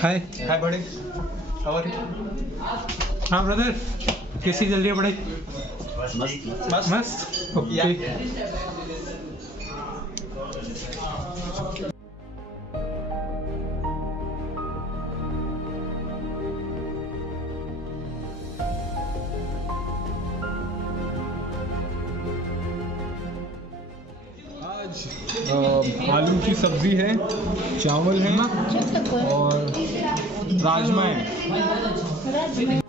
हाय हाय बड़े, how are you? हाँ brother, कैसी चल रही है पढ़ाई? मस्त मस्त। ओके। आलू की सब्जी है, चावल है और राजमा है।